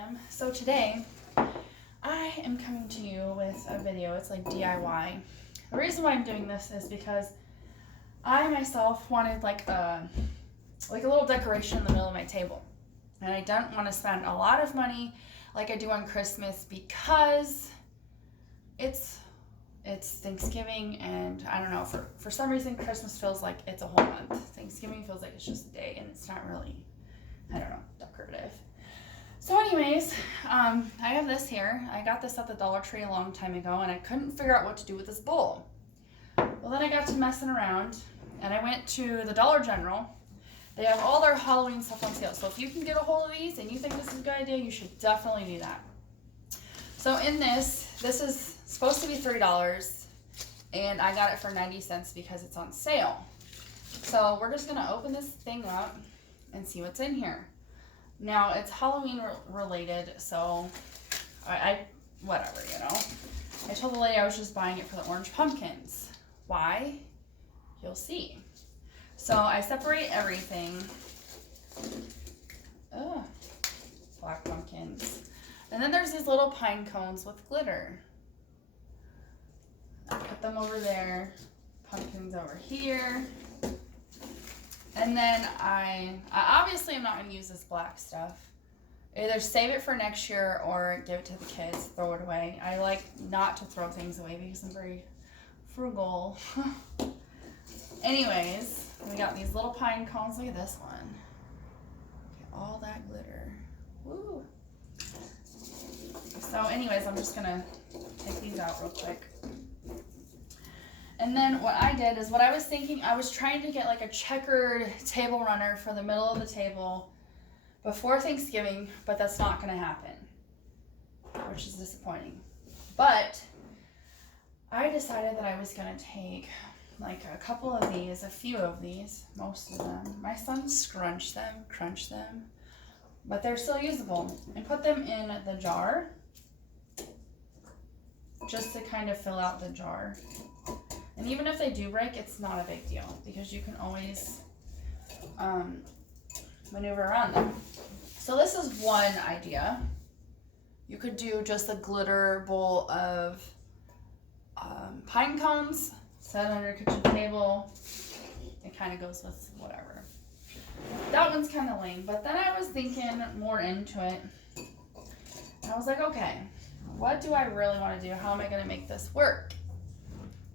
Miriam. So today I am coming to you with a video. It's like DIY. The reason why I'm doing this is because I myself wanted like a little decoration in the middle of my table. And I don't want to spend a lot of money like I do on Christmas because it's Thanksgiving, and I don't know, for some reason Christmas feels like it's a whole month. Thanksgiving feels like it's just a day, and it's not really, I don't know, decorative. So anyways, I have this here. I got this at the Dollar Tree a long time ago, and I couldn't figure out what to do with this bowl. Well, then I got to messing around, and I went to the Dollar General. They have all their Halloween stuff on sale. So if you can get a hold of these and you think this is a good idea, you should definitely do that. So in this is supposed to be $3, and I got it for 90 cents because it's on sale. So we're just gonna open this thing up and see what's in here. Now it's Halloween related, so I whatever, you know. I told the lady I was just buying it for the orange pumpkins. Why? You'll see. So I separate everything. Ugh, black pumpkins. And then there's these little pine cones with glitter. I put them over there. Pumpkins over here. And then I obviously am not going to use this black stuff. Either save it for next year or give it to the kids, throw it away. I like not to throw things away because I'm very frugal. Anyways, we got these little pine cones. Look at this one. Look at all that glitter. Woo! So anyways, I'm just gonna take these out real quick. And then what I did is, what I was thinking, I was trying to get like a checkered table runner for the middle of the table before Thanksgiving, but that's not gonna happen, which is disappointing. But I decided that I was gonna take like a couple of these, a few of these, most of them. My son crunch them, but they're still usable, and put them in the jar just to kind of fill out the jar. And even if they do break, it's not a big deal because you can always maneuver around them. So this is one idea. You could do just a glitter bowl of pine cones, set it on your kitchen table. It kind of goes with whatever. That one's kind of lame, but then I was thinking more into it. And I was like, okay, what do I really want to do? How am I going to make this work?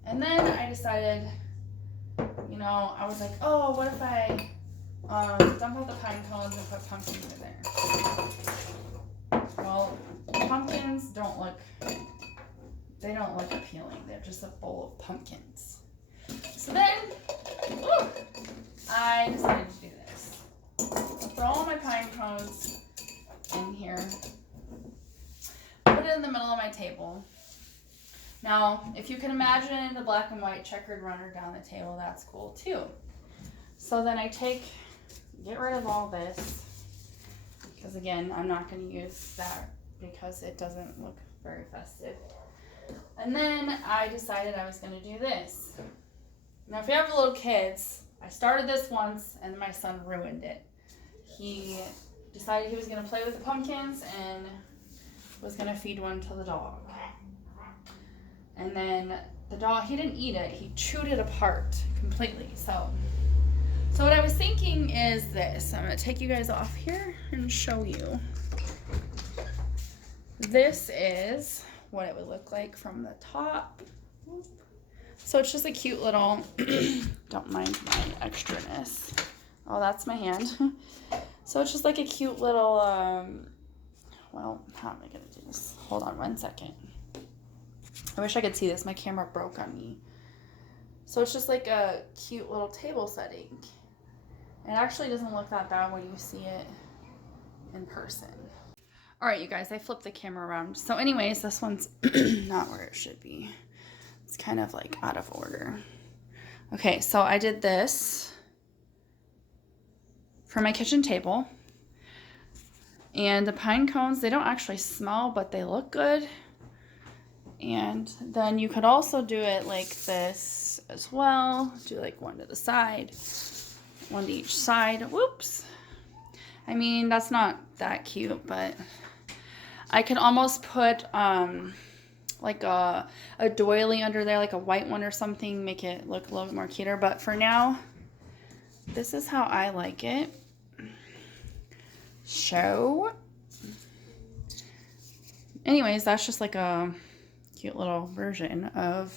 And then I decided, you know, I was like, oh, what if I dump out the pine cones and put pumpkins in there? Well, pumpkins don't look appealing. They're just a bowl of pumpkins. So then, I decided to do this. So throw all my pine cones in here. Put it in the middle of my table. Now, if you can imagine the black and white checkered runner down the table, that's cool too. So then I get rid of all this, because again, I'm not going to use that because it doesn't look very festive. And then I decided I was going to do this. Now, if you have little kids, I started this once and my son ruined it. He decided he was going to play with the pumpkins and was going to feed one to the dog. And then the dog, he didn't eat it, he chewed it apart completely. So what I was thinking is this. I'm going to take you guys off here and show you. This is what it would look like from the top. So it's just a cute little, don't mind my extraness. Oh, that's my hand. So it's just like a cute little, well, how am I going to do this? Hold on one second. I wish I could see this. My camera broke on me. So it's just like a cute little table setting. It actually doesn't look that bad when you see it in person. All right, you guys, I flipped the camera around. So anyways, this one's not where it should be. It's kind of like out of order. Okay, so I did this for my kitchen table. And the pine cones, they don't actually smell, but they look good. And then you could also do it like this as well. Do like one to the side, one to each side. Whoops. I mean, that's not that cute, but I could almost put like a doily under there, like a white one or something, make it look a little bit more cuter. But for now, this is how I like it. So, anyways, that's just like a cute little version of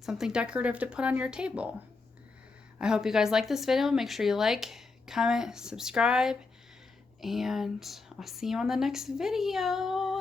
something decorative to put on your table. I hope you guys like this video. Make sure you like, comment, subscribe, and I'll see you on the next video.